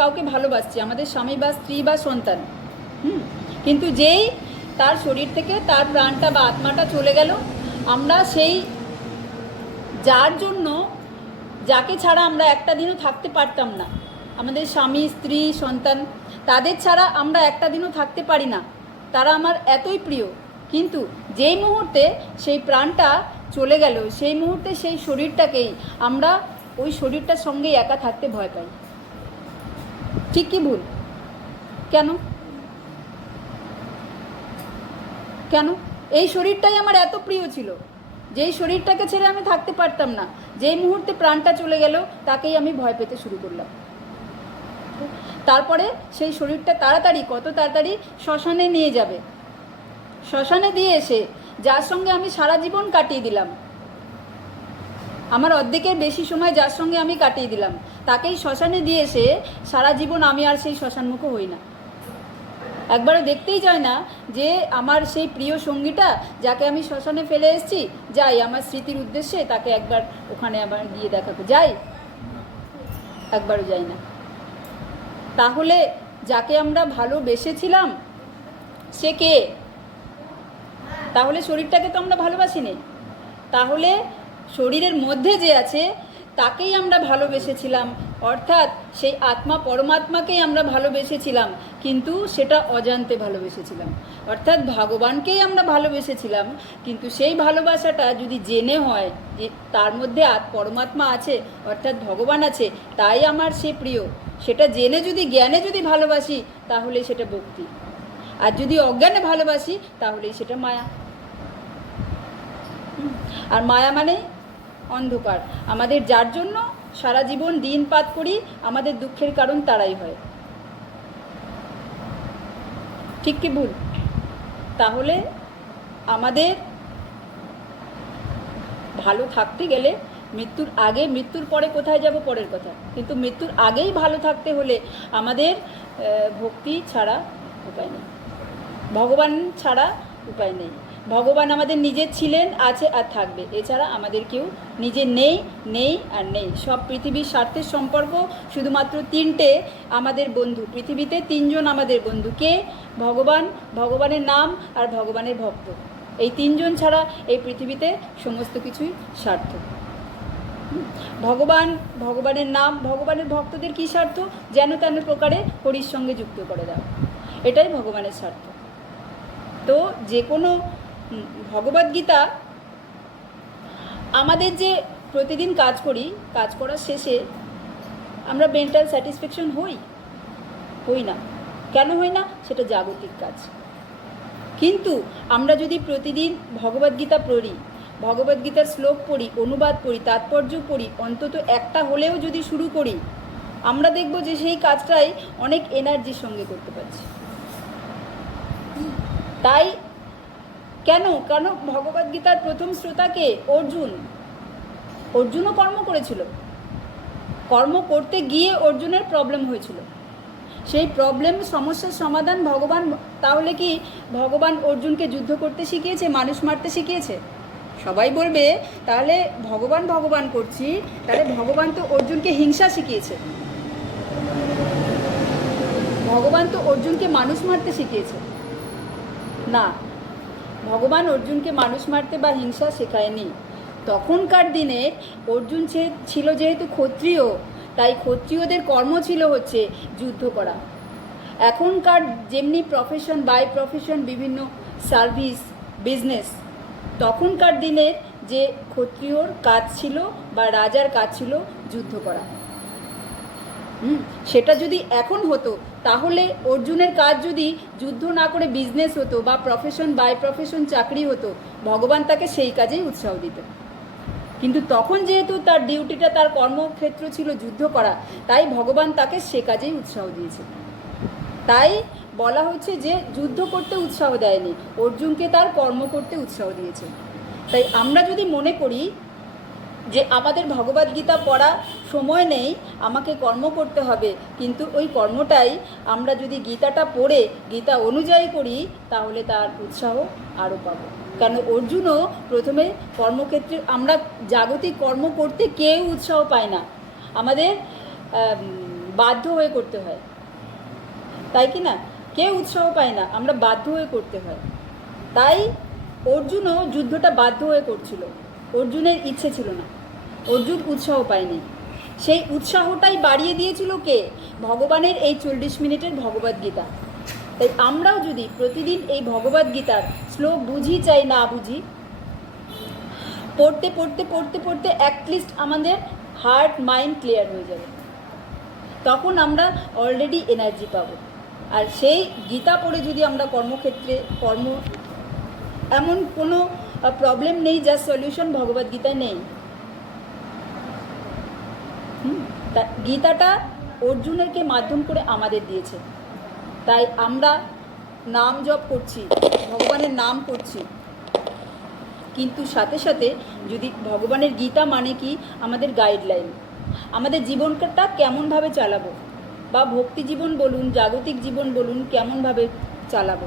কাউকে ভালোবাসছি, আমাদের স্বামী বা স্ত্রী বা সন্তান, কিন্তু যেই তার শরীর থেকে তার প্রাণটা বা আত্মাটা চলে গেল, আমরা সেই যার জন্য, যাকে ছাড়া আমরা একটা দিনও থাকতে পারতাম না, আমাদের স্বামী স্ত্রী সন্তান, তাদের ছাড়া আমরা একটা দিনও থাকতে পারি না, তারা আমার এতই প্রিয়, কিন্তু যেই মুহূর্তে সেই প্রাণটা চলে গেল, সেই মুহূর্তে সেই শরীরটাকেই আমরা ওই শরীরটার সঙ্গেই একা থাকতে ভয় পাই। ঠিক কি ভুল? কেন কেন এই শরীরটাই আমার এত প্রিয় ছিল, যেই শরীরটাকে ছেড়ে আমি থাকতে পারতাম না, যেই মুহূর্তে প্রাণটা চলে গেল তাকেই আমি ভয় পেতে শুরু করলাম। তারপরে সেই শরীরটা কত তাড়াতাড়ি শ্মশানে নিয়ে যাবে, শ্মশানে দিয়ে এসে যার সঙ্গে আমি সারা জীবন কাটিয়ে দিলাম, আমার অর্ধেকের বেশি সময় যার সঙ্গে আমি কাটিয়ে দিলাম, তাকেই শ্মশানে দিয়ে এসে সারা জীবন আমি আর সেই শ্মশানমুখো হই না। একবারও দেখতেই যায় না যে আমার সেই প্রিয় সঙ্গীটা, যাকে আমি শ্মশানে ফেলে এসেছি, যাই আমার স্মৃতির উদ্দেশ্যে তাকে একবার ওখানে আবার গিয়ে দেখাতে যাই, একবারও যাই না। তাহলে যাকে আমরা ভালোবেসেছিলাম সে কে? তাহলে শরীরটাকে তো আমরা ভালোবাসিনি, তাহলে শরীরের মধ্যে যে আছে তাকেই আমরা ভালোবেসেছিলাম, অর্থাৎ সেই আত্মা পরমাত্মাকেই আমরা ভালোবেসেছিলাম, কিন্তু সেটা অজান্তে ভালোবেসেছিলাম, অর্থাৎ ভগবানকেই আমরা ভালোবেসেছিলাম, কিন্তু সেই ভালোবাসাটা যদি জেনে হয় যে তার মধ্যে পরমাত্মা আছে, অর্থাৎ ভগবান আছে, তাই আমার সে প্রিয়, সেটা জেনে যদি জ্ঞানে যদি ভালোবাসি তাহলে সেটা ভক্তি, আর যদি অজ্ঞানে ভালোবাসি তাহলেই সেটা মায়া। আর মায়া মানে অন্ধকার, আমাদের যার জন্য সারা জীবন দিনপাত করি, আমাদের দুঃখের কারণ তারাই হয়। ঠিক কি ভুল? তাহলে আমাদের ভালো থাকতে গেলে মৃত্যুর আগে, মৃত্যুর পরে কোথায় যাব পরের কথা, কিন্তু মৃত্যুর আগেই ভালো থাকতে হলে আমাদের ভক্তি ছাড়া উপায় নেই, ভগবান ছাড়া উপায় নেই। ভগবান আমাদের নিজের ছিলেন, আছে আর থাকবে, এছাড়া আমাদের কেউ নিজে নেই, নেই আর নেই। সব পৃথিবীর স্বার্থের সম্পর্ক শুধুমাত্র তিনটে আমাদের বন্ধু, পৃথিবীতে তিনজন আমাদের বন্ধু, কে? ভগবান, ভগবানের নাম আর ভগবানের ভক্ত। এই তিনজন ছাড়া এই পৃথিবীতে সমস্ত কিছুই স্বার্থ। ভগবান, ভগবানের নাম, ভগবানের ভক্তদের কী স্বার্থ? যেন তেন প্রকারে হরির সঙ্গে যুক্ত করে দেওয়া, এটাই ভগবানের স্বার্থ। তো যে কোনো ভগবদ্গীতা, আমাদের যে প্রতিদিন কাজ করি, কাজ করার শেষে আমরা মেন্টাল স্যাটিসফ্যাকশন হই না। কেন হই না? সেটা জাগতিক কাজ। কিন্তু আমরা যদি প্রতিদিন ভগবদ্গীতা পড়ি, ভগবদ্গীতার শ্লোক পড়ি, অনুবাদ পড়ি, তাৎপর্য পড়ি, অন্তত একটা হলেও যদি শুরু করি, আমরা দেখব যে সেই কাজটাই অনেক এনার্জির সঙ্গে করতে পারছি। তাই কেন ভগবদ্গীতার প্রথম শ্রোতাকে অর্জুনও কর্ম করেছিল, কর্ম করতে গিয়ে অর্জুনের প্রবলেম হয়েছিল, সেই প্রবলেম সমস্যার সমাধান ভগবান। তাহলে কি ভগবান অর্জুনকে যুদ্ধ করতে শিখিয়েছে, মানুষ মারতে শিখিয়েছে? সবাই বলবে তাহলে ভগবান করছি, তাহলে ভগবান তো অর্জুনকে হিংসা শিখিয়েছে, ভগবান তো অর্জুনকে মানুষ মারতে শিখিয়েছে। না, ভগবান অর্জুনকে মানুষ মারতে বা হিংসা শেখায়নি। তখনকার দিনে অর্জুন ছিল যেহেতু ক্ষত্রিয়, তাই ক্ষত্রিয়দের কর্ম ছিল হচ্ছে যুদ্ধ করা। এখনকার যেমনি প্রফেশন, বাই প্রফেশন বিভিন্ন সার্ভিস, বিজনেস, তখনকার দিনের যে ক্ষত্রিয়র কাজ ছিল বা রাজার কাজ ছিল যুদ্ধ করা। সেটা যদি এখন হতো, তাহলে অর্জুনের কাজ যদি যুদ্ধ না করে বিজনেস হতো বা প্রফেশন বাই প্রফেশন চাকরি হতো, ভগবান তাকে সেই কাজেই উৎসাহ দিতেন। কিন্তু তখন যেহেতু তার ডিউটিটা, তার কর্মক্ষেত্র ছিল যুদ্ধ করা, তাই ভগবান তাকে সে কাজেই উৎসাহ দিয়েছে। তাই বলা হচ্ছে যে যুদ্ধ করতে উৎসাহ দেয়নি, অর্জুনকে তার কর্ম করতে উৎসাহ দিয়েছে। তাই আমরা যদি মনে করি যে আমাদের ভগবদ্গীতা পড়া সময় নেই, আমাকে কর্ম করতে হবে, কিন্তু ওই কর্মটাই আমরা যদি গীতাটা পড়ে গীতা অনুযায়ী করি, তাহলে তার উৎসাহ আরও পাবো। কেন অর্জুনও প্রথমে কর্মক্ষেত্রে, আমরা জাগতিক কর্ম করতে কেউ উৎসাহ পায় না। আমাদের বাধ্য হয়ে করতে হয়, তাই কি না? কেউ উৎসাহ পায় না, আমরা বাধ্য হয়ে করতে হয়। তাই অর্জুনও যুদ্ধটা বাধ্য হয়ে করছিল, অর্জুনের ইচ্ছে ছিল না, অর্জুন উৎসাহ পায়নি। সেই উৎসাহটাই বাড়িয়ে দিয়েছিল কে? ভগবানের এই 40 মিনিটের ভগবদ্গীতা। তাই আমরাও যদি প্রতিদিন এই ভগবদ্গীতার শ্লোক বুঝি চাই না বুঝি, পড়তে পড়তে পড়তে পড়তে অ্যাটলিস্ট আমাদের হার্ট মাইন্ড ক্লিয়ার হয়ে যাবে, তখন আমরা অলরেডি এনার্জি পাবো। আর সেই গীতা পড়ে যদি আমরা কর্মক্ষেত্রে এমন কোনো প্রবলেম নেই যার সলিউশন ভগবদ্গীতায় নেই। তা গীতাটা অর্জুনেরকে মাধ্যম করে আমাদের দিয়েছে। তাই আমরা নাম জপ করছি, ভগবানের নাম করছি, কিন্তু সাথে সাথে যদি ভগবানের গীতা মানে কি আমাদের গাইডলাইন, আমাদের জীবনটা কেমনভাবে চালাবো, বা ভক্তি জীবন বলুন, জাগতিক জীবন বলুন, কেমনভাবে চালাবো,